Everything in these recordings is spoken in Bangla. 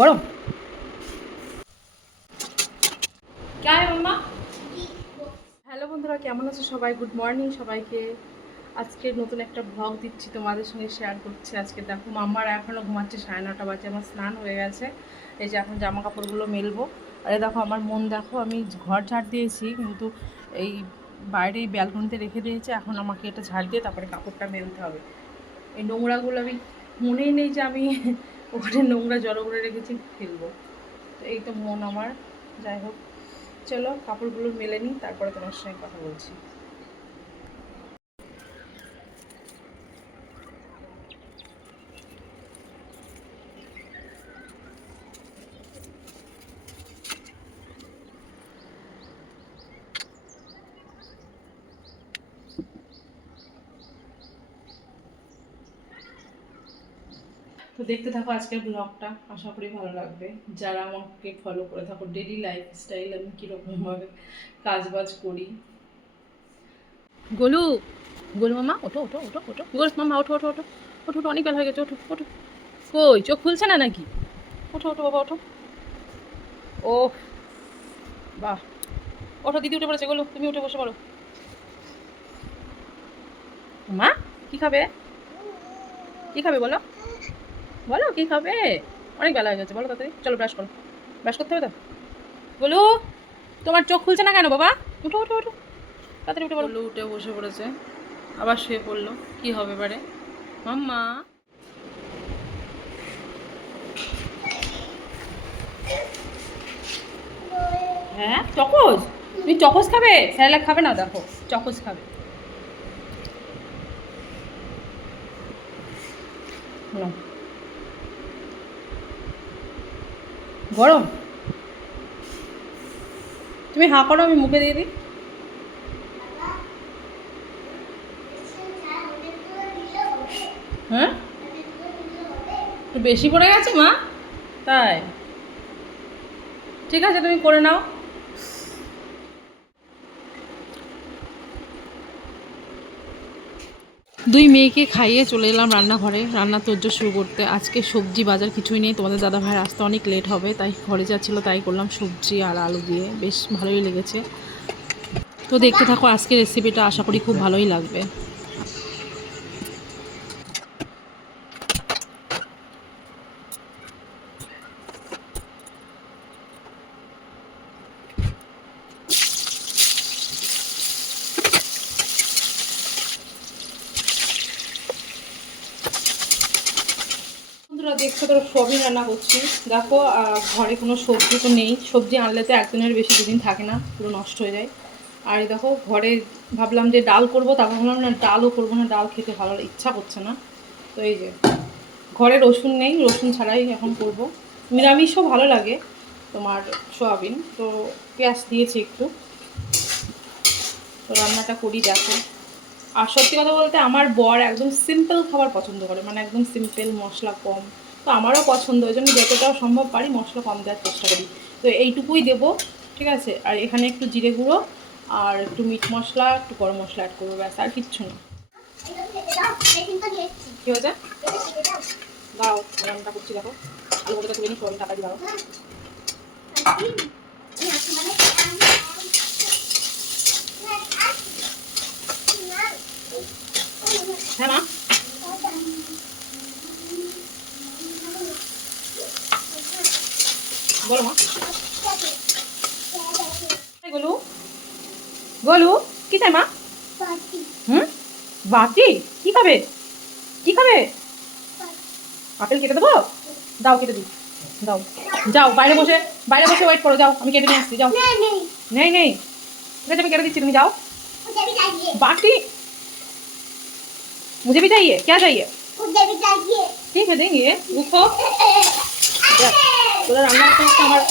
গরম। হ্যালো বন্ধুরা কেমন আছো সবাই? গুড মর্নিং সবাইকে। আজকে নতুন একটা ব্লগ দিচ্ছি তোমাদের সঙ্গে শেয়ার করছি। আজকে দেখো মাম্মার এখনও ঘুমাচ্ছে সাড়ে নটা বাজে আমার স্নান হয়ে গেছে। এই যে এখন জামা কাপড়গুলো মেলবো। আরে দেখো আমার মন দেখো আমি ঘর ঝাড় দিয়েছি কিন্তু এই বাইরে এই ব্যালকনিতে রেখে দিয়েছে। এখন আমাকে এটা ঝাড় দিয়ে তারপরে কাপড়টা মেলতে হবে। এই নোংরাগুলো আমি মনেই নেই যে আমি ওখানে নোংরা জড়ো করে রেখেছি, ফেলব। তো এই তো মন আমার। যাই হোক, চলো, কাপড়গুলো মেলে নিই, তারপরে তোমার সঙ্গে কথা বলছি। তো দেখতে থাকো আজকের ব্লগটা, আশা করি ভালো লাগবে। যারা আমাকে ফলো করে থাকো ডেলি লাইফ স্টাইল আমি কীরকমভাবে কাজ বাজ করি। গোলু গোলু মামা, ওঠো ওঠো ওঠো ওঠো। গোল মামা, ওঠো ওঠো ওঠো। ওঠো ওঠো, অনেক বেলা হয়ে গেছে, ওঠো ওঠো। কই, চোখ খুলছে না নাকি? ওঠো ওঠো, বাবা, ওঠো। ও বাহ। ওঠো, দিদি উঠে পড়েছে, গোলু, তুমি উঠে বসে পড়ো। মা, কি খাবে? কি খাবে বলো? বলো কি খাবে? অনেক বেলা হয়ে গেছে বলো তাড়াতাড়ি। চলো ব্রাশ করো। ব্রাশ করতে হবে তো? বলো তোমার চোখ খুলছে না কেন বাবা? উঠো উঠো উঠো। তাড়াতাড়ি উঠে বলো উঠে বসে পড়েছে। আবার শুয়ে পড়ল কি হবে এবারে? মাম্মা। হ্যাঁ চকোস তুমি চকোস খাবে? স্যালাড খাবে না দেখো চকোস খাবে। নাও। গরম? তুমি হাঁ করো, আমি মুখে দিয়ে দিই। হ্যাঁ? একটু বেশি পড়ে গেছে মা? তাই। ঠিক আছে, তুমি করে নাও। দুই মেয়েকে খাইয়ে চলে এলাম রান্নাঘরে। রান্না তোর্য শুরু করতে। আজকে সবজি বাজার কিছুই নেই। তোমাদের দাদা ভাইয়ের আসতে অনেক লেট হবে, তাই ঘরে যাচ্ছিল, তাই করলাম সবজি আর আলু দিয়ে। বেশ ভালোই লেগেছে। তো দেখতে থাকো আজকে রেসিপিটা আশা করি খুব ভালোই লাগবে। বন্ধুরা দেখছ তো সবই রান্না করছি দেখো ঘরে কোনো সবজি তো নেই। সবজি আনলে তো একদিনের বেশি দুদিন থাকে না, পুরো নষ্ট হয়ে যায়। আর দেখো, ঘরে ভাবলাম যে ডাল করব, তারপর ভাবলাম না, ডালও করব না, ডাল খেতে ভালো ইচ্ছা করছে না। তো এই যে, ঘরে রসুন নেই, রসুন ছাড়াই এখন করব। নিরামিষও ভালো লাগে তোমার সোয়াবিন। তো পেঁয়াজ দিয়েছি একটু। তো রান্নাটা করি, দেখো। আর সত্যি কথা বলতে আমার বর একদম সিম্পল খাবার পছন্দ করে মানে একদম সিম্পল মশলা কম। তো আমারও পছন্দ, ওই জন্য যতটা সম্ভব পারি মশলা কম দেওয়ার চেষ্টা করি। তো এইটুকুই দেবো, ঠিক আছে? আর এখানে একটু জিরে গুঁড়ো আর একটু মিট মশলা, একটু গরম মশলা অ্যাড করব, ব্যাস, আর কিচ্ছু না। কী দাও রান্নাটা করছি, দেখো। আলু কতটা তুলে টাকা দিয়ে দাও। হ্যাঁ মা। বলো মা। গোলু গোলু কি চাই মা? হুম? বাটি? কি খাবে? কি খাবে? আপেল কেটে দেবো? দাও কেটে দিই। দাও। যাও বাইরে বসে বাইরে বসে ওয়েট করো যাও। আমি কেটে নিয়ে আসছি যাও। নেই নেই। ঠিক আছে আমি কেটে দিচ্ছি তুমি যাও। बाटी मुझे भी चाहिए क्या चाहिए ठीक है देंगे रुको তোরা রান্না করতে করতে আমার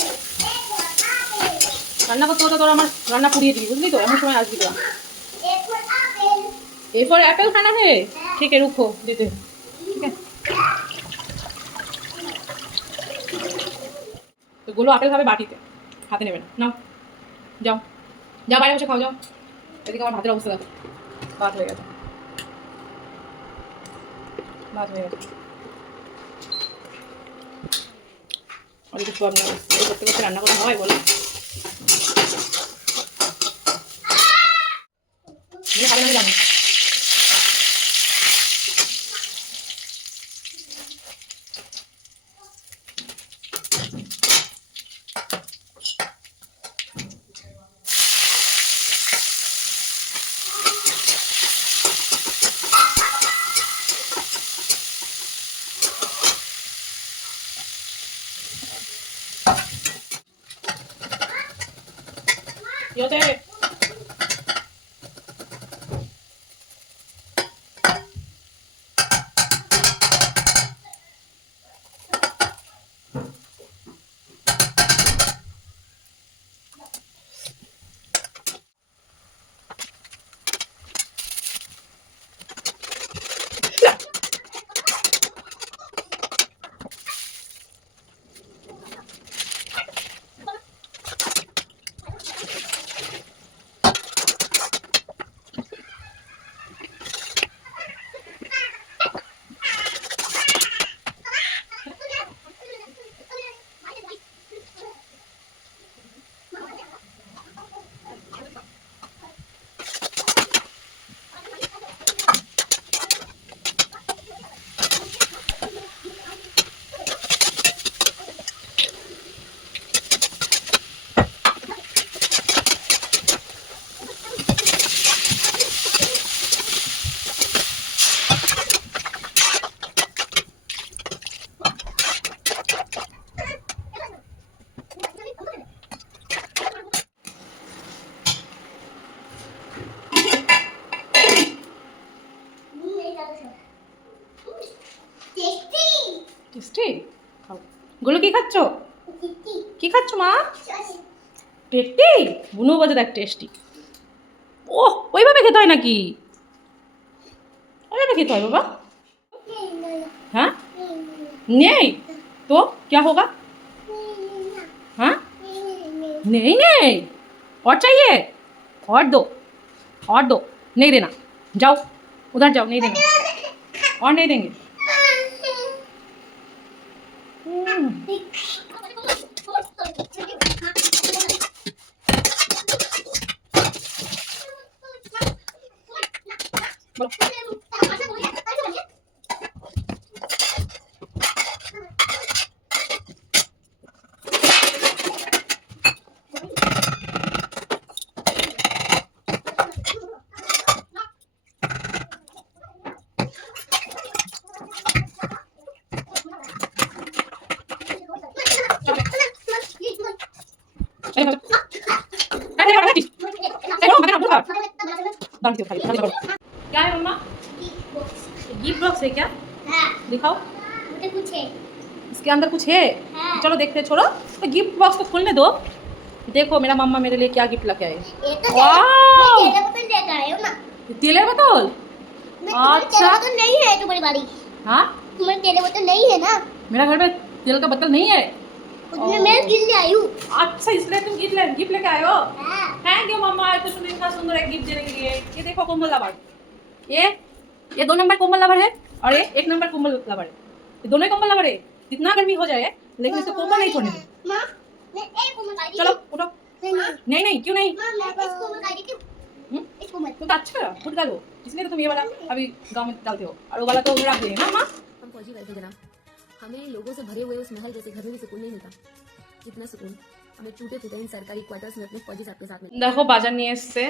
রান্না করতে করতে তোরা আমার রান্না পুড়িয়ে দিবি বুঝলি তো এমন সময় আসবি তোরা এরপর অ্যাপেল খানা হে ঠিক আছে রুখো দিতে ঠিক আছে তো গুলো আপেল খাবে বাটিতে হাতে নেবে না নাও যাও যাও বাইরে বসে খাও যাও এদিকে আমার ভাতের অবস্থা দেখো ভাত হয়ে গেছে ভাত হয়ে গেছে অনেক আপনার এই করতে করতে হয় বলো না জানি কি টেস্টি বুনু বাজে দেখ টেস্টি ও ওইভাবে খেতে হয় নাকি ওইভাবে খেতে হয় বাবা हाँ नहीं तो क्या होगा हाँ नहीं नहीं और चाहिए और दो और दो नहीं देना जाओ उधर जाओ नहीं देंगे और नहीं देंगे खाली क्या है मम्मा? गिफ्ट बॉक्स है क्या? दिखाओ। कुछ है इसके अंदर कुछ है? हाँ। चलो देखते हैं छोड़ो। तो गिफ्ट बॉक्स तो खोलने दो। देखो मेरा मम्मा मेरे लिए क्या गिफ्ट लेके आए। वाओ! तेल बोतल अच्छा। नहीं है तुम्हारी बारी हाँ तुम्हारी तेले बोतल? नहीं है? ना मेरा घर में तेल का बोतल नहीं है। मैं गिन ले आई हूँ अच्छा इसलिए तुम गिफ्ट ले गिफ्ट लेके आए हो। हाँ। Thank you mamma. इतना सुंदर इतना सुंदर एक गिफ्ट देने के लिए। ये देखो कोमल लवर ये ये दो नंबर कोमल लवर है और ये एक नंबर कोमल लवर है। ये दोनों कोमल लवर है। जितना गर्मी हो जाए लेकिन इसको कोमल नहीं छोड़ने दो। चलो उठो। नहीं नहीं। क्यों नहीं? हम्म? तो, तो अच्छा करा फुट डालो। इसलिए तो तुम ये वाला अभी गाँव में डालते हो। और वो वाला तो रख दिए ना माँ? हम फौजी गए थे जनाब। हमें लोगों से भरे हुए उस महल जैसे घर में भी सुकून नहीं मिलता। कितना सुकून। দেখো, বাজার নিয়ে এসছে,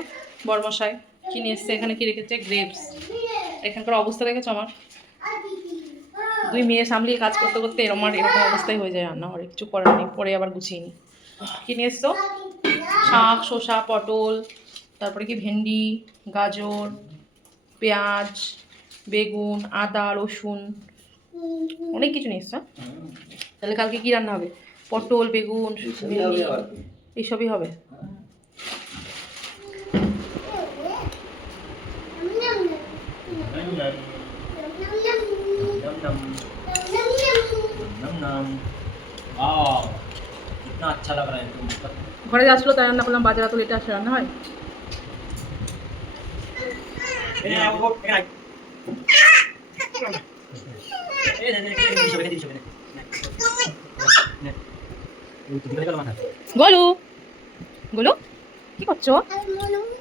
বড়মশাই। কি নিয়ে এসছে? এখানে কি রেখেছে? গ্রেপস এখানকার অবস্থা দেখেছ আমার? দুই মেয়ে সামলিয়ে কাজ করতে করতে এরকম আর এরকম অবস্থায় হয়ে যায় রান্নাঘরে। কিছু করার নেই, পরে আবার গুছিয়ে নিই কি নিয়ে এসছো? শাক, শসা, পটল, তারপরে কি ভেন্ডি, গাজর, পেঁয়াজ, বেগুন, আদা, রসুন। অনেক কিছু নিয়ে এসছো হ্যাঁ? তাহলে কালকে কি রান্না হবে? পটল বেগুন এইসবই হবে ঘরে আসলো তাই রান্না করলাম বাজারে তো লেটে আসলে রান্না হয় এই গোলু। গোলু কি করছ?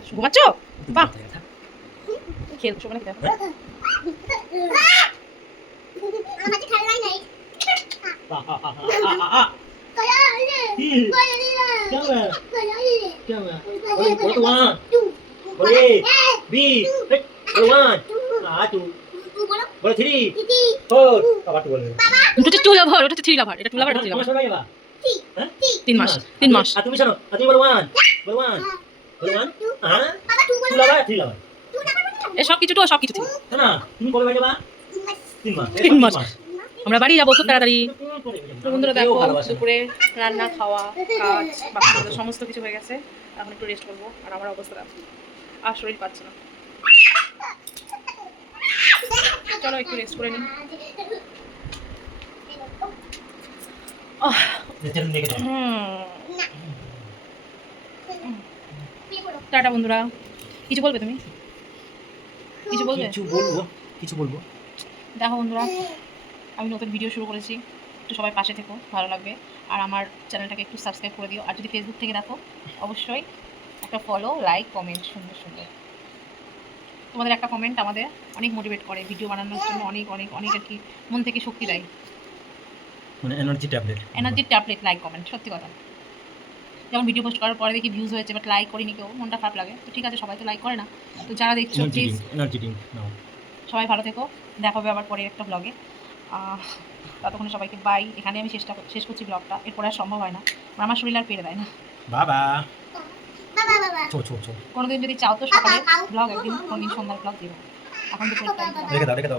ঘুমাচ্ছ বাহ খেলছো মানে ওটা টু লাভার ওটা থ্রি লাভার এটা টু লাভার থ্রি লাভার তিন মাস তিন মাস। তুমি ছাড়ো আর হ্যাঁ, হ্যাঁ, হ্যাঁ। সব কিছু তো সব কিছু না আমরা বাড়ি যাব খুব তাড়াতাড়ি। বন্ধুরা দেখো দুপুরে রান্না খাওয়া কাজ বাচ্চাদের সমস্ত কিছু হয়ে গেছে। এখন একটু রেস্ট করব আর আমার অবস্থা আর শরীর পাচ্ছে না। চলো একটু রেস্ট করে নিন টাটা বন্ধুরা। কিছু বলবে তুমি? কিছু বলবে? কিছু বলব কিছু বলব। দেখো বন্ধুরা আমি নতুন ভিডিও শুরু করেছি। একটু সবাই পাশে থেকো ভালো লাগবে। আর আমার চ্যানেলটাকে একটু সাবস্ক্রাইব করে দিও। আর যদি ফেসবুক থেকে দেখো অবশ্যই একটা ফলো লাইক কমেন্ট সুন্দর সুন্দর। তোমাদের একটা কমেন্ট আমাদের অনেক মোটিভেট করে ভিডিও বানানোর জন্য অনেক অনেক অনেক আর কি মন থেকে শক্তি দেয়। মানে এনার্জি ট্যাবলেট এনার্জির ট্যাবলেট লাইক কমেন্ট সত্যি কথা। যেমন ভিডিও পোস্ট করার পরে দেখি ভিউজ হয়েছে বাট লাইক করিনি কেউ মনটা খারাপ লাগে। তো ঠিক আছে সবাই তো লাইক করে না। তো যারা দেখছ energy please drink energy drink নাও সবাই ভালো থেকো। দেখা হবে আবার পরের একটা ব্লগে ততক্ষণে সবাইকে বাই এখানে আমি চেষ্টা শেষ করছি ব্লগটা এরপর আর সম্ভব হয় না। আর আমার শরীর আর পেরে দেয় না। বাবা কোনোদিন যদি চাও তো সকালে ব্লগ একদিন কোনোদিন সন্ধ্যার ব্লগ দেবো। এখন তো